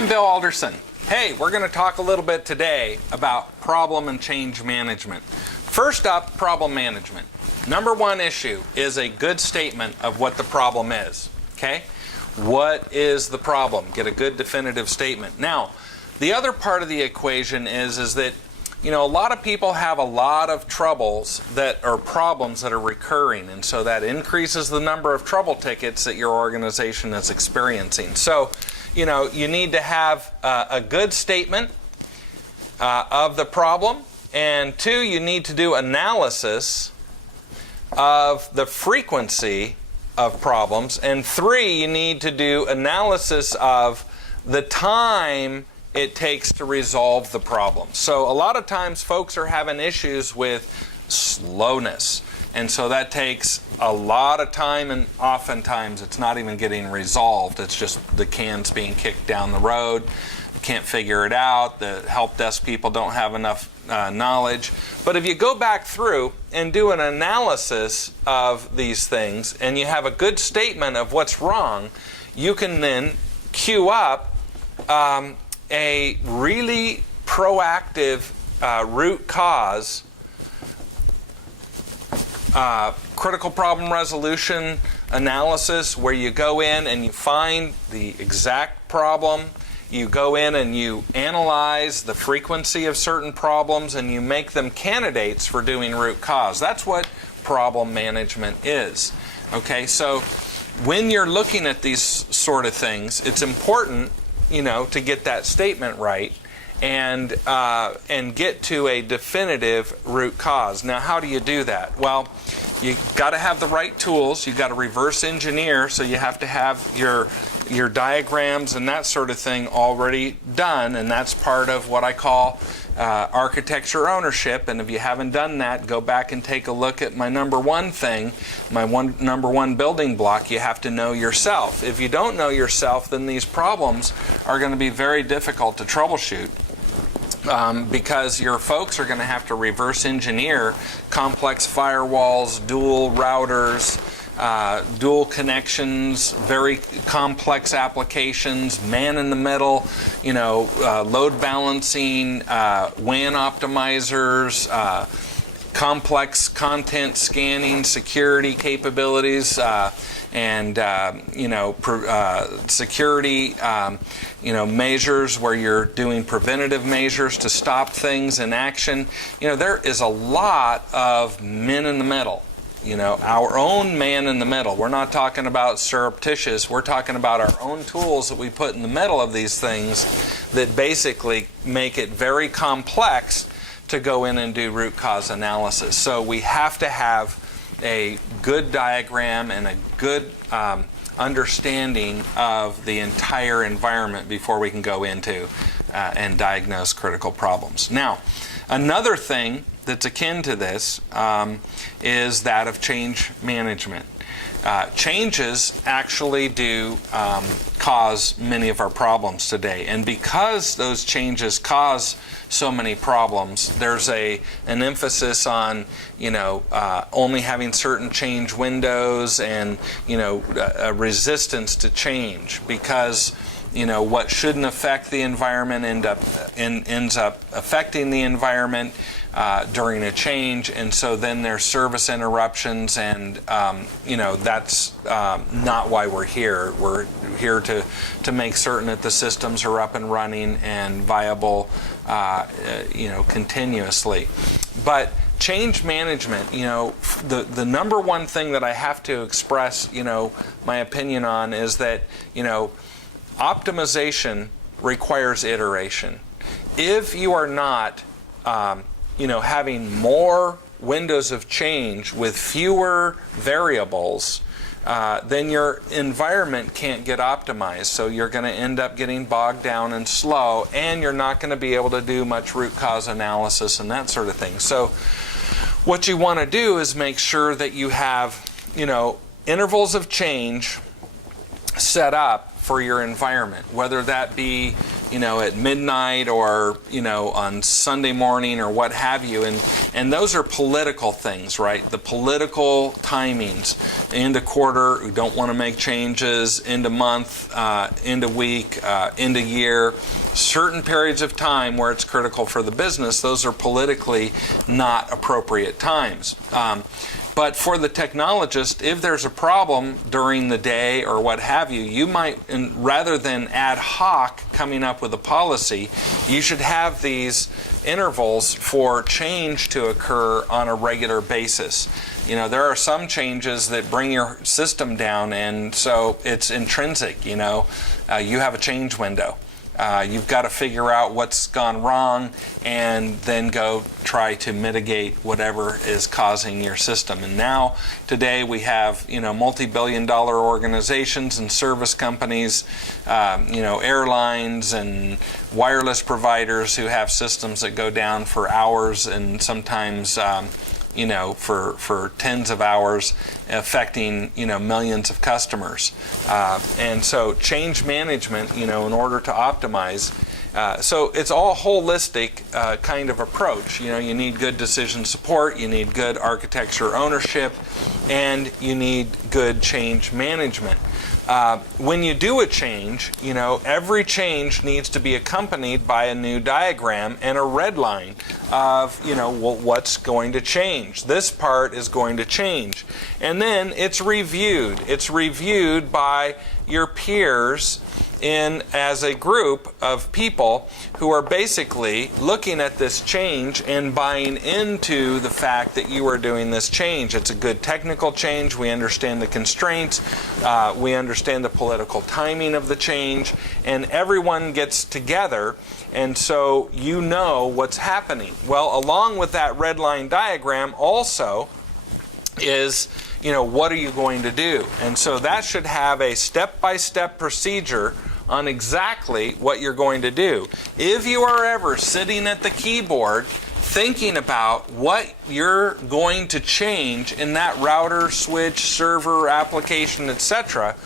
I'm Bill Alderson. Hey, we're going to talk a little bit today about problem and change management. First up, problem management. Number one issue is a good statement of what the problem is. Okay? What is the problem? Get a good definitive statement. Now, the other part of the equation is that a lot of people have a lot of troubles that are problems that are recurring, and so that increases the number of trouble tickets that your organization is experiencing. So, you need to have a good statement of the problem, and two, you need to do analysis of the frequency of problems, and three, you need to do analysis of the time it takes to resolve the problem. So a lot of times folks are having issues with slowness, and so that takes a lot of time, and oftentimes it's not even getting resolved. It's just the can's being kicked down the road. Can't figure it out. The help desk people don't have enough knowledge. But if you go back through and do an analysis of these things, and you have a good statement of what's wrong, you can then queue up a really proactive root cause critical problem resolution analysis, where you go in and you find the exact problem, you go in and you analyze the frequency of certain problems, and you make them candidates for doing root cause. That's what problem management is. Okay, so when you're looking at these sort of things, it's important to get that statement right and get to a definitive root cause. Now, how do you do that? Well, you got to have the right tools. You got to reverse engineer, so you have to have your diagrams and that sort of thing already done, and that's part of what I call architecture ownership. And if you haven't done that, go back and take a look at my number one thing, number one building block. You have to know yourself. If you don't know yourself, then these problems are going to be very difficult to troubleshoot. Because your folks are going to have to reverse engineer complex firewalls, dual routers, dual connections, very complex applications, man in the middle, load balancing, WAN optimizers, complex content scanning, security capabilities, and security measures where you're doing preventative measures to stop things in action. There is a lot of men in the middle. Our own man in the middle. We're not talking about surreptitious. We're talking about our own tools that we put in the middle of these things that basically make it very complex to go in and do root cause analysis. So we have to have a good diagram and a good understanding of the entire environment before we can go into and diagnose critical problems. Now, another thing that's akin to this is that of change management. Changes actually do cause many of our problems today, and because those changes cause so many problems, there's an emphasis on only having certain change windows, and a resistance to change, because what shouldn't affect the environment ends up affecting the environment during a change, and so then there's service interruptions, and that's not why we're here. We're here to make certain that the systems are up and running and viable continuously. But change management, the number one thing that I have to express my opinion on is that optimization requires iteration. If you are not having more windows of change with fewer variables, then your environment can't get optimized. So you're going to end up getting bogged down and slow, and you're not going to be able to do much root cause analysis and that sort of thing. So what you want to do is make sure that you have, intervals of change set up for your environment, whether that be at midnight or, on Sunday morning or what have you. And those are political things, right? The political timings, end of quarter, we don't want to make changes, end of month, end of week, end of year. Certain periods of time where it's critical for the business, those are politically not appropriate times. But for the technologist, if there's a problem during the day or what have you, you might, rather than ad hoc coming up with a policy, you should have these intervals for change to occur on a regular basis. There are some changes that bring your system down, and so it's intrinsic. You have a change window. You've got to figure out what's gone wrong and then go try to mitigate whatever is causing your system. And now, today, we have, multi-billion-dollar organizations and service companies, airlines and wireless providers who have systems that go down for hours and sometimes for tens of hours, affecting millions of customers. And so change management, in order to optimize, so it's all holistic kind of approach. You need good decision support, you need good architecture ownership, and you need good change management. When you do a change, every change needs to be accompanied by a new diagram and a red line of, what's going to change. This part is going to change. And then it's reviewed. It's reviewed by your peers as a group of people who are basically looking at this change and buying into the fact that you are doing this change. It's a good technical change. We understand the constraints. We understand the political timing of the change. And everyone gets together, and so you know what's happening. Well, along with that red line diagram also is, what are you going to do? And so that should have a step-by-step procedure on exactly what you're going to do. If you are ever sitting at the keyboard thinking about what you're going to change in that router, switch, server, application, etc.,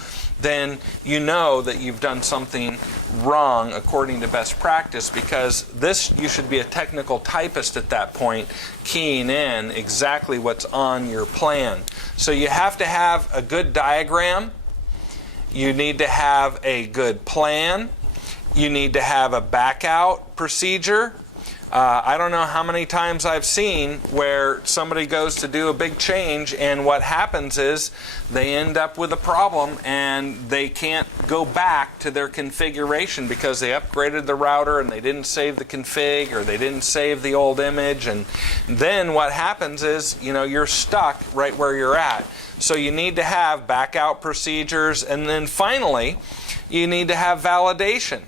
then you know that you've done something wrong according to best practice, because you should be a technical typist at that point, keying in exactly what's on your plan. So you have to have a good diagram. You need to have a good plan. You need to have a back-out procedure. I don't know how many times I've seen where somebody goes to do a big change, and what happens is they end up with a problem and they can't go back to their configuration because they upgraded the router and they didn't save the config, or they didn't save the old image, and then what happens is, you're stuck right where you're at. So you need to have back-out procedures, and then finally, you need to have validation.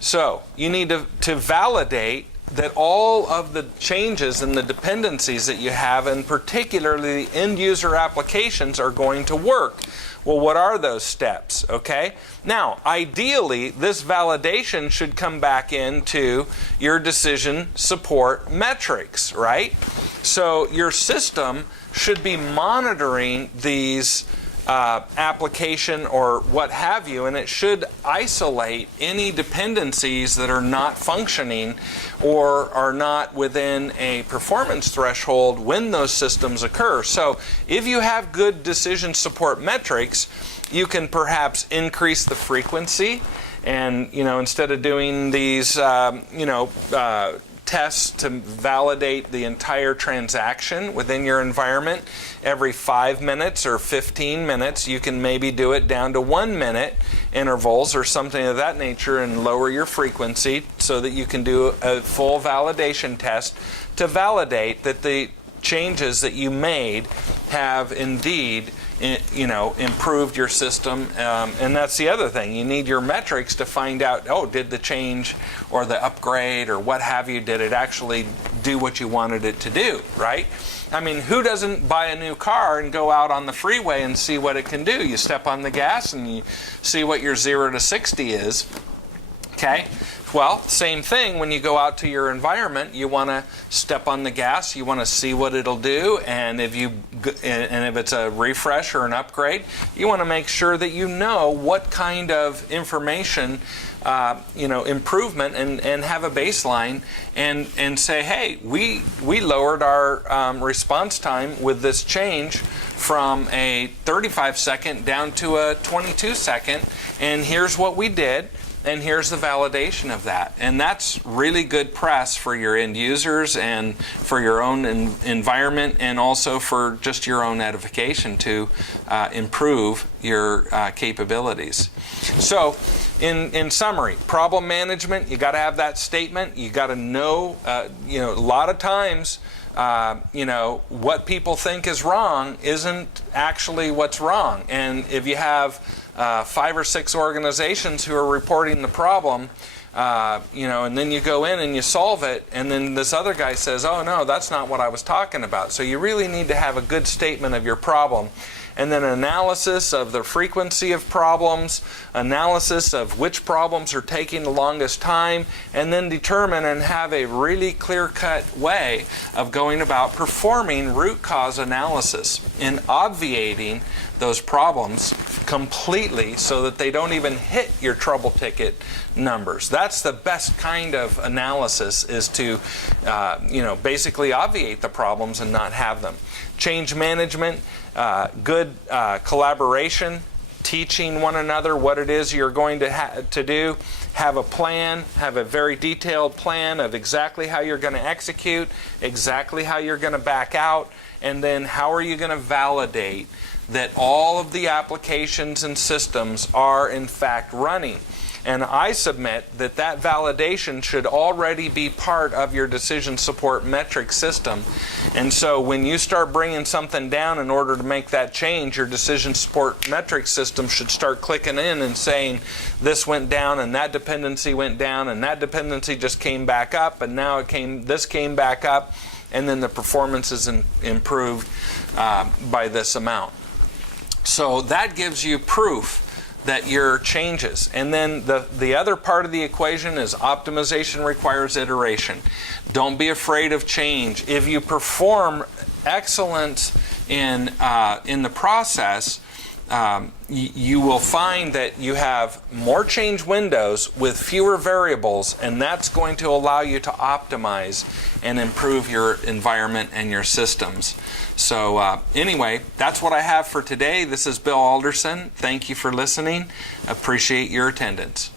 So you need to validate that all of the changes and the dependencies that you have, and particularly the end-user applications, are going to work. Well, what are those steps? Okay? Now, ideally, this validation should come back into your decision support metrics, right? So your system should be monitoring these application or what have you, and it should isolate any dependencies that are not functioning or are not within a performance threshold when those systems occur. So if you have good decision support metrics, you can perhaps increase the frequency, and instead of doing these tests to validate the entire transaction within your environment every 5 minutes or 15 minutes, you can maybe do it down to 1 minute intervals or something of that nature, and lower your frequency so that you can do a full validation test to validate that the changes that you made have indeed improved your system. And that's the other thing. You need your metrics to find out, did the change or the upgrade or what have you, did it actually do what you wanted it to do, right? I mean, who doesn't buy a new car and go out on the freeway and see what it can do? You step on the gas and you see what your 0 to 60 is. Okay? Well, same thing when you go out to your environment. You want to step on the gas. You want to see what it'll do, and if it's a refresh or an upgrade, you want to make sure that you know what kind of information, improvement, and have a baseline, and say, hey, we lowered our response time with this change from a 35-second down to a 22-second, and here's what we did. And here's the validation of that. And that's really good press for your end users and for your own environment, and also for just your own edification to improve your capabilities. So, in summary, problem management, you got to have that statement. You got to know, a lot of times, what people think is wrong isn't actually what's wrong. And if you have 5 or 6 organizations who are reporting the problem, and then you go in and you solve it, and then this other guy says, oh no, that's not what I was talking about. So you really need to have a good statement of your problem. And then analysis of the frequency of problems, analysis of which problems are taking the longest time, and then determine and have a really clear-cut way of going about performing root cause analysis and obviating those problems completely so that they don't even hit your trouble ticket numbers. That's the best kind of analysis, is to basically obviate the problems and not have them. Change management, good collaboration, teaching one another what it is you're going to do. Have a plan, have a very detailed plan of exactly how you're going to execute, exactly how you're going to back out, and then how are you going to validate that all of the applications and systems are in fact running. And I submit that that validation should already be part of your decision support metric system. And so when you start bringing something down in order to make that change, your decision support metric system should start clicking in and saying, this went down, and that dependency went down, and that dependency just came back up, and now this came back up, and then the performance is improved by this amount. So that gives you proof that your changes. And then the other part of the equation is optimization requires iteration. Don't be afraid of change. If you perform excellence in the process, you will find that you have more change windows with fewer variables, and that's going to allow you to optimize and improve your environment and your systems. So anyway, that's what I have for today. This is Bill Alderson. Thank you for listening. Appreciate your attendance.